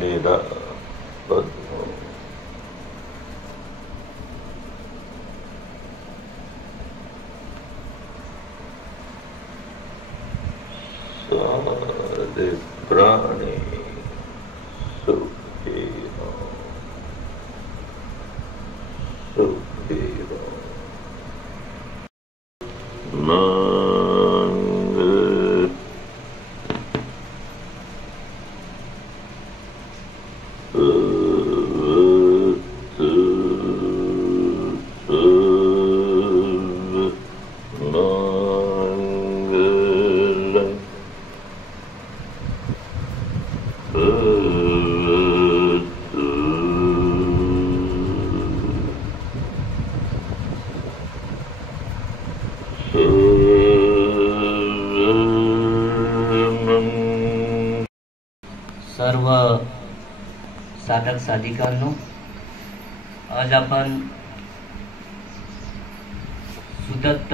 निरापद हो। सारे प्राणी सुखी हो, सुखी हो। सर्व साधक साधिकांनो, आज आपण सुदत्त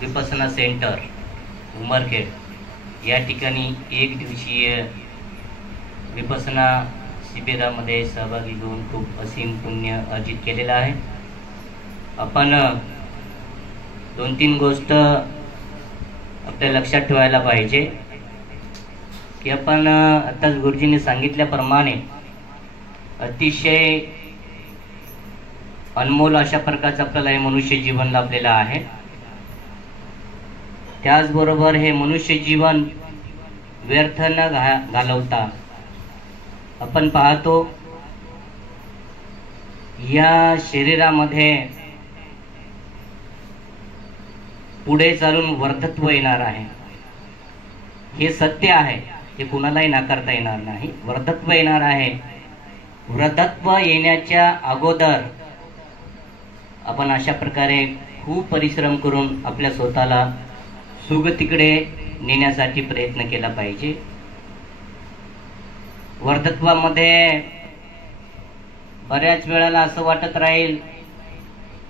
विपसना सेंटर उमरखेड या ठिकाणी एक दिवसीय विपसना शिबिरामध्ये सहभागी होऊन खूप असीम पुण्य अर्जित केलेलं आहे। आपण 2-3 गोष्ट आपल्या लक्षात ठेवायला पाहिजे की आपण आताच गुरुजींनी सांगितल्याप्रमाणे अतिशय अनमोल अशा प्रकारचं आपल्याला हे मनुष्य जीवन लाभलेलं आहे। त्याचबरोबर हे मनुष्य जीवन व्यर्थ न घालवता आपण पाहतो या शरीरामध्ये पुढे चालून वर्धत्व येणार आहे, हे सत्य आहे, हे कुणालाही नाकारता येणार नाही। वर्धत्व येणार आहे। वृद्धत्व येण्याच्या अगोदर आपण अशा प्रकारे खूप परिश्रम करून आपल्या स्वतःला सुगतीकडे नेण्यासाठी प्रयत्न केला पाहिजे। वर्धत्वामध्ये बऱ्याच वेळेला असं वाटत राहील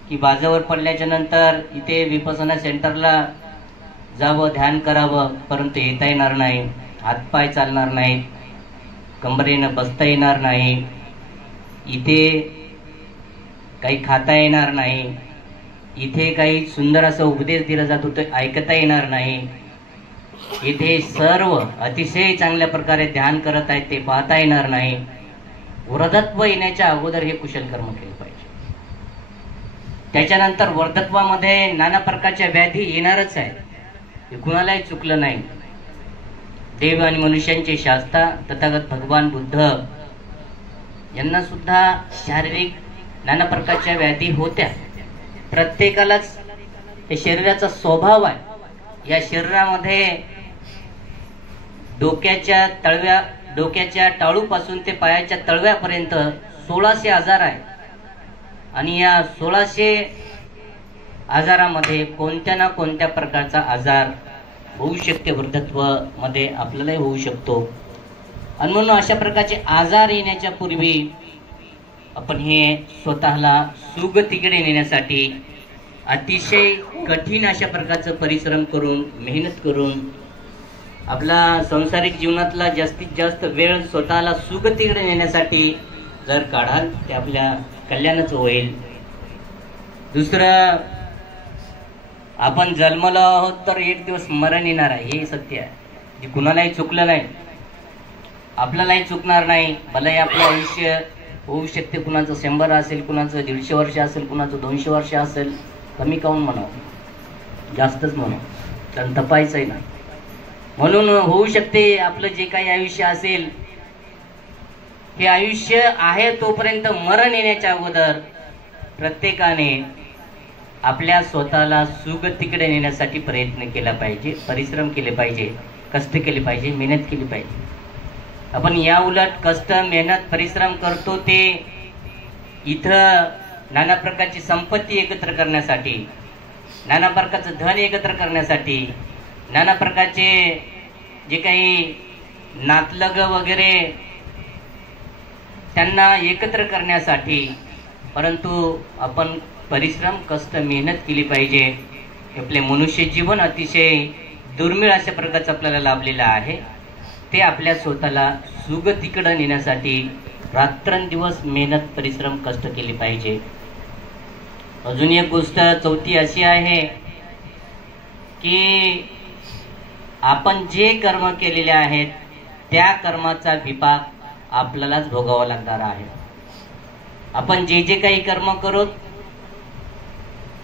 की बाजावर पडल्याच्या नंतर इथे विपसना सेंटरला जावं, ध्यान करावं, परंतु येता येणार नाही, हातपाय चालणार नाहीत, कंबरेनं बसता येणार नाही, इथे काही खाता येणार नाही, इथे काही सुंदर असा उपदेश दिला जातो ते ऐकता येणार नाही, इथे सर्व अतिशय चांगल्या प्रकारे ध्यान करत आहेत ते पाहता येणार नाही। वृद्धत्व येण्याच्या अगोदर हे कुशल कर्म केले पाहिजे। त्याच्यानंतर वर्धत्वामध्ये नाना प्रकारच्या व्याधी येणारच आहेत, हे कुणालाही चुकलं नाही। देव आणि मनुष्यांचे शास्ता तथागत भगवान बुद्ध यांना सुद्धा शारीरिक नाना प्रकारच्या व्याधी होत्या। प्रत्येकालाच हे शरीराचा स्वभाव आहे। या शरीरामध्ये डोक्याच्या टाळूपासून ते पायाच्या तळव्यापर्यंत 1600 आजार आहे आणि या 1600 आजारामध्ये कोणत्या ना कोणत्या प्रकारचा आजार होऊ शकते, वृद्धत्व मध्ये आपल्यालाही होऊ शकतो। आणि म्हणून अशा प्रकारचे आजार येण्याच्या पूर्वी आपण हे स्वतःला सुगतीकडे नेण्यासाठी अतिशय कठीण अशा प्रकारचं परिश्रम करून, मेहनत करून आपला सांसारिक जीवनातला जास्तीत जास्त वेळ स्वतःला सुगतीकडे नेण्यासाठी जर काढाल ते आपल्या कल्याणच होईल। दुसरं, आपण जन्मलो आहोत तर एक दिवस मरण येणार आहे, हे सत्य आहे, जे कुणालाही चुकलं नाही, आपल्यालाही चुकणार नाही। भलेही आपलं आयुष्य होऊ शकते, कुणाचं 100 असेल, कुणाचं 150 वर्ष असेल, कुणाचं 200 वर्ष असेल, कमी काऊन म्हणावं, जास्तच म्हणावं, कारण तपायचंय ना। म्हणून होऊ शकते आपलं जे काही आयुष्य असेल, हे आयुष्य आहे तोपर्यंत मरण येण्याच्या अगोदर प्रत्येकाने आपल्या स्वतःला सुगतीकडे नेण्यासाठी प्रयत्न केला पाहिजे, परिश्रम केले पाहिजे, कष्ट केले पाहिजे, मेहनत केली पाहिजे। आपण या उलट कष्ट, मेहनत, परिश्रम करतो ते इथं नाना प्रकारची संपत्ती एकत्र करण्यासाठी, नाना प्रकारचं धन एकत्र करण्यासाठी, नाना प्रकारचे जे काही नातलग वगैरे त्यांना एकत्र करण्यासाठी, परंतु आपण परिश्रम, कष्ट, मेहनत केली पाहिजे। आपले मनुष्य जीवन अतिशय दुर्मिळ अशा प्रकारचं आपल्याला लाभलेलं आहे। ते आपल्या स्वतःला सुगतीकडे नेण्यासाठी रात्रंदिवस मेहनत परिश्रम कष्ट केले पाहिजे. अजून एक गोष्ट चौथी अशी आहे की आपण जे कर्म केलेले आहेत त्या कर्माचा विपाक आपल्यालाच भोगावा लागणार आहे. आपण जे जे काही कर्म करू,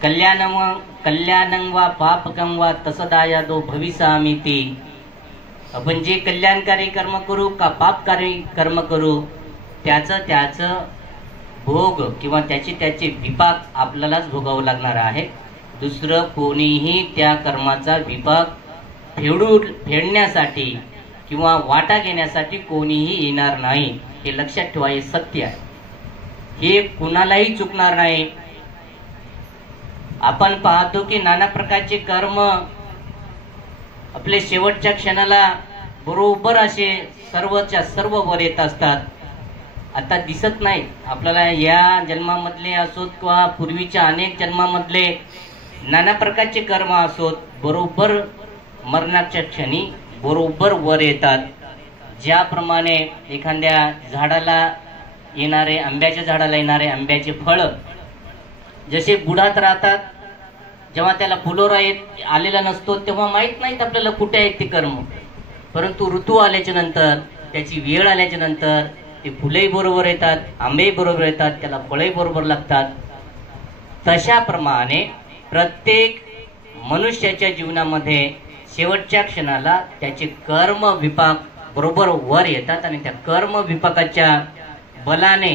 कल्याणं वा पापकं वा तसदायादो भविष्यामीति, आपण जे कल्याणकारी कर्म करू का पापकारी कर्म करू त्याचं भोग किंवा त्याचे विपाक आपल्यालाच भोगावं लागणार आहे. दुसरं कोणीही त्या कर्माचा विपाक फेडण्यासाठी किंवा वाटा घेण्यासाठी कोणीही येणार नाही. हे लक्षात ठेवा, हे सत्य आहे, हे कुणालाही चुकणार नाही. आपण पाहतो की नाना प्रकारचे कर्म आपले शेवटच्या क्षणाला बरोबर असे सर्वच्या सर्व वर येत असतात. आता दिसत नाही आपल्याला, या जन्मामधले असोत किंवा पूर्वीच्या अनेक जन्मामधले नाना प्रकारचे कर्म असोत, बरोबर मरणाच्या क्षणी बरोबर वर येतात. ज्याप्रमाणे एखाद्या झाडाला येणारे, आंब्याच्या झाडाला येणारे आंब्याचे फळ जसे बुडात राहतात, जेव्हा त्याला फुलोरा आलेला नसतो तेव्हा माहित नाहीत आपल्याला कुठे आहेत ते कर्म, परंतु ऋतू आल्याच्या नंतर, त्याची वेळ आल्याच्या नंतर ते फुलंही बरोबर येतात, आंबेही बरोबर येतात, त्याला फळही बरोबर लागतात. तशाप्रमाणे प्रत्येक मनुष्याच्या जीवनामध्ये शेवटच्या क्षणाला त्याचे कर्म विपाक बरोबर वर येतात आणि त्या कर्म विपाकाच्या बलाने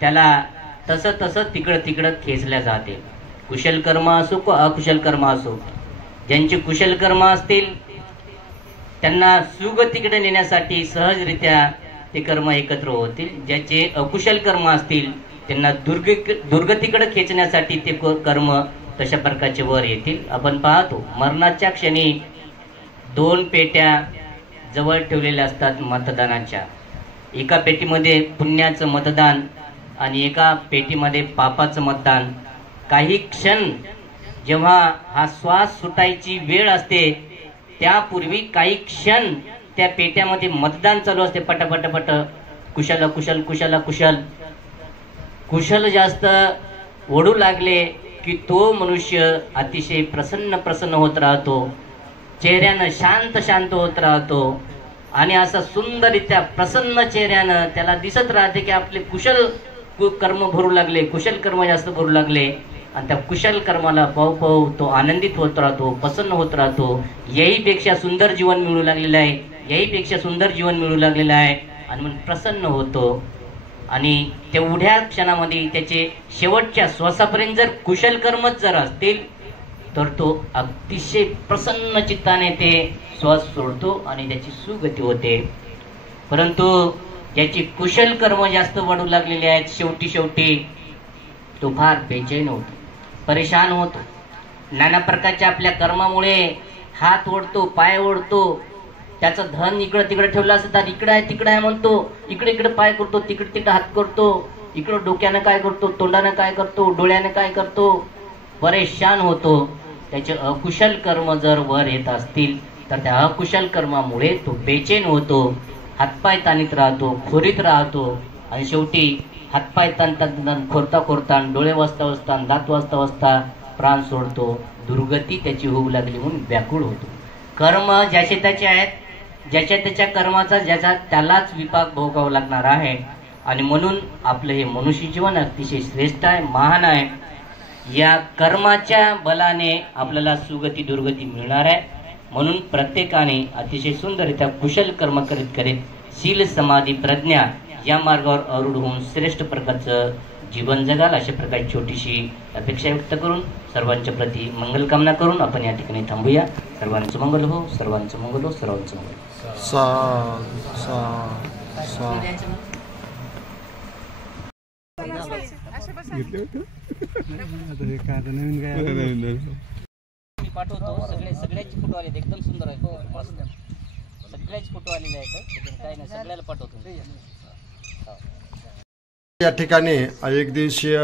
त्याला तसं तिकडं खेचल्या जाते. कुशल कर्म असो क अकुशल कर्म असो, ज्यांचे कुशल कर्म असतील त्यांना सुगतीकडे नेण्यासाठी सहजरित्या ते कर्म एकत्र होतील. ज्याचे अकुशल कर्म असतील त्यांना दुर्गतीकडे खेचण्यासाठी ते कर्म तशा प्रकारचे वर येतील. आपण पाहतो मरणाच्या क्षणी 2 पेट्या जवळ ठेवलेल्या असतात मतदानाच्या. एका पेटीमध्ये पुण्याचं मतदान आणि एका पेटीमध्ये पापाचं मतदान. काही क्षण जेव्हा हा श्वास सुटायची वेळ असते त्यापूर्वी काही क्षण त्या पेट्यामध्ये मतदान चालू असते. पटापट कुशल कुशल कुशल कुशल कुशल जास्त ओढू लागले की तो मनुष्य अतिशय प्रसन्न होत राहतो, चेहऱ्यानं शांत होत राहतो आणि असा सुंदररित्या प्रसन्न चेहऱ्यानं त्याला दिसत राहते की आपले कुशल कर्म भरू लागले, कुशल कर्म जास्त भरू लागले. आणि त्या कुशल कर्माला पाहू तो आनंदित होत राहतो, प्रसन्न होत राहतो. याहीपेक्षा सुंदर जीवन मिळू लागलेलं आहे, याहीपेक्षा सुंदर जीवन मिळू लागलेलं आहे आणि म्हणून प्रसन्न होतो. आणि तेवढ्या क्षणामध्ये त्याचे शेवटच्या श्वासापर्यंत जर कुशल कर्मच जर असतील तर तो अतिशय प्रसन्न चित्ताने ते श्वास सोडतो आणि त्याची सुगती होते. परंतु ज्याची कुशल कर्म जास्त वाढू लागलेली आहेत शेवटी तो फार बेचैन होतो, परेशान होतो. नाना प्रकारच्या आपल्या कर्मामुळे हात ओढतो, पाय ओढतो, त्याचं धन इकडं तिकडे ठेवलं असतं तर इकडं आहे म्हणतो, इकडे पाय करतो, तिकडे हात करतो, इकडं डोक्यानं काय करतो, तोंडानं काय करतो, डोळ्यानं काय करतो, परेशान होतो. त्याचे अकुशल कर्म जर वर येत असतील तर त्या अकुशल कर्मामुळे तो बेचैन होतो, हातपाय ताणीत राहतो, खोरीत राहतो आणि शेवटी हातपाय ताणतात खोरता डोळे वाजता दात वाजता प्राण सोडतो. दुर्गती त्याची होऊ लागली म्हणून व्याकुळ होतो. कर्म ज्याचे त्याचे आहेत, ज्याच्या त्याच्या कर्माचा त्यालाच विपाक भोगावा लागणार आहे. आणि म्हणून आपलं हे मनुष्य जीवन अतिशय श्रेष्ठ आहे, महान आहे. या कर्माच्या बलाने आपल्याला सुगती दुर्गती मिळणार आहे. म्हणून प्रत्येकाने अतिशय सुंदररित्या कुशल कर्म करीत शील समाधी प्रज्ञा या मार्गावर आरूढ होऊन श्रेष्ठ प्रकारचं जीवन जगाल अशा प्रकारची छोटीशी अपेक्षा व्यक्त करून सर्वांच्या प्रती मंगल कामना करून आपण या ठिकाणी थांबूया. सर्वांचं मंगल हो, सर्वांचं मंगल हो, सर्वांचं मंगल. पाठवतो सगळ्याचे फोटो आले एकदम सुंदर आहे, सगळ्याचे फोटो आलेले आहेत, काय नाही सगळ्याला पाठवतो. या ठिकाणी एक दिवसीय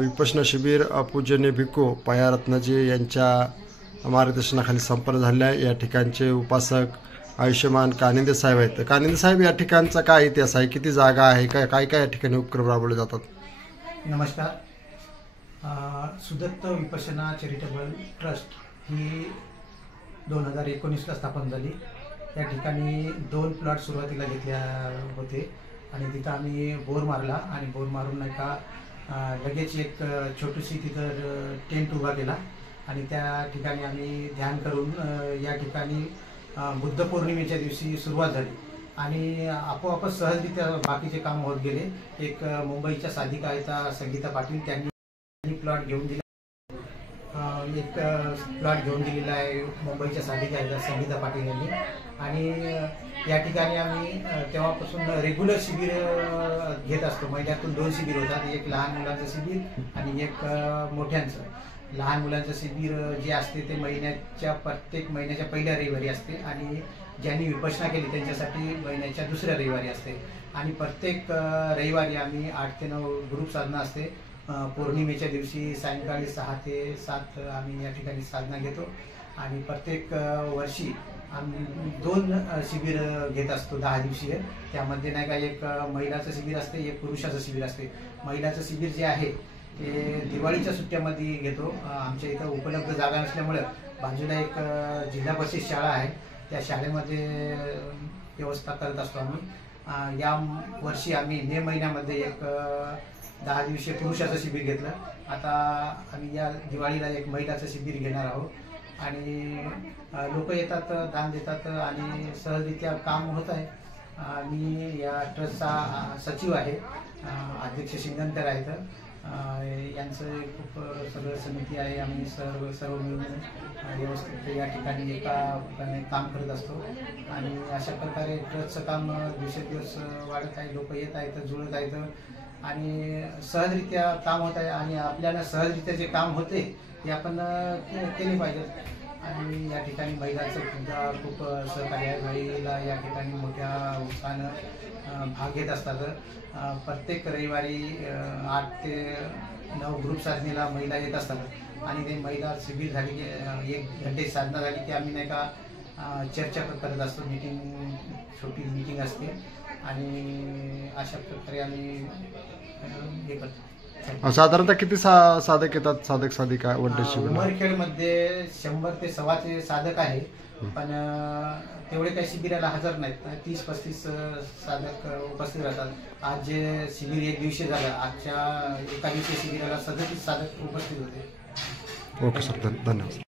विपश्यना शिबिर पूजनीय भिक्खू पाया रत्नाजी यांच्या मार्गदर्शनाखाली संपन्न झाले आहे. या ठिकाणचे उपासक आयुष्यमान कानिंदे साहेब आहेत. तर कानिंदे साहेब, या ठिकाणचा काय इतिहास आहे, किती जागा आहे, काय काय काय या ठिकाणी उपक्रम राबवले जातात? नमस्कार. सुदत्त विपश्यना चॅरिटेबल ट्रस्ट ही 2019ला स्थापन झाली. या ठिकाणी 2 प्लॉट सुरुवातीला घेतल्या होते आणि तिथं आम्ही बोर मारला आणि बोर मारून नाही का लगेच एक छोटीशी तिथं टेंट उभा केला आणि त्या ठिकाणी आम्ही ध्यान करून या ठिकाणी बुद्ध पौर्णिमेच्या दिवशी सुरुवात झाली आणि आपोआपच सहजरित्या बाकीचे काम होत गेले. एक मुंबईच्या साधिका आहेत संगीता पाटील, त्यांनी प्लॉट घेऊन दिला. एक प्लॉट घेऊन दिलेला आहे मुंबईच्या साधिका आहेत संगीता पाटील यांनी. आणि या ठिकाणी आम्ही तेव्हापासून रेग्युलर शिबिर घेत असतो. महिन्यातून 2 शिबिर होतात, एक लहान मुलांचं शिबिर आणि एक मोठ्यांचं. लहान मुलांचं शिबिर जे असते ते प्रत्येक महिन्याच्या पहिल्या रविवारी असते आणि ज्यांनी विपश्यना केली त्यांच्यासाठी महिन्याच्या दुसऱ्या रविवारी असते. आणि प्रत्येक रविवारी आम्ही 8 ते 9 ग्रुप साधना असते. पौर्णिमेच्या दिवशी सायंकाळी 6 ते 7 आम्ही या ठिकाणी साधना घेतो आणि प्रत्येक वर्षी आम्ही 2 शिबिर घेत असतो 10 दिवसीय. त्यामध्ये नाही का एक महिलाचं शिबिर असते, एक पुरुषाचं शिबिर असते. महिलाचं शिबिर जे आहे ते दिवाळीच्या सुट्ट्यामध्ये घेतो. आमच्या इथं उपलब्ध जागा नसल्यामुळं बाजूला एक जिल्हा परिषद शाळा आहे, त्या शाळेमध्ये व्यवस्था करत असतो आम्ही. या वर्षी आम्ही मे महिन्यामध्ये एक 10 दिवसीय पुरुषाचं शिबिर घेतलं. आता आम्ही या दिवाळीला एक महिलाचं शिबिर घेणार आहोत आणि लोक येतात, दान देतात आणि सहजरित्या काम होत आहे. मी या ट्रस्टचा सचिव आहे, अध्यक्ष शिंगणकर आहेत. यांचं खूप सगळं समिती आहे. आम्ही सर्व मिळून व्यवस्थित या ठिकाणी एका काम करत असतो आणि अशा प्रकारे ट्रस्टचं काम दिवसेंदिवस वाढत आहे. लोक येत आहेत, जुळत आहेत आणि सहजरित्या काम होत आहे आणि आपल्याला सहजरित्या जे काम होते ते आपण केले पाहिजे. आणि या ठिकाणी महिलांचं सुद्धा खूप सहकार्य आहे. महिला या ठिकाणी मोठ्या उत्साहानं भाग घेत असतात. प्रत्येक रविवारी 8 ते 9 ग्रुप साधनेला महिला येत असतात आणि ते महिला शिबिर झाली की 1 घंटे साधना झाली की आम्ही नाही का चर्चा करत असतो. छोटी मीटिंग असते आणि अशा प्रकारे आम्ही हे करतो. साधारणतः किती साधक येतात, साधक साधिका वनडे शिबिर? उमरखेडमध्ये 100 ते 125 साधक आहे, पण तेवढे काही शिबिराला हजर नाहीत. 30-35 साधक उपस्थित राहतात. आज जे शिबिर 1 दिवशी झालं, आजच्या एका दिवशी शिबिराला 37 साधक उपस्थित होते. ओके सर, धन्यवाद.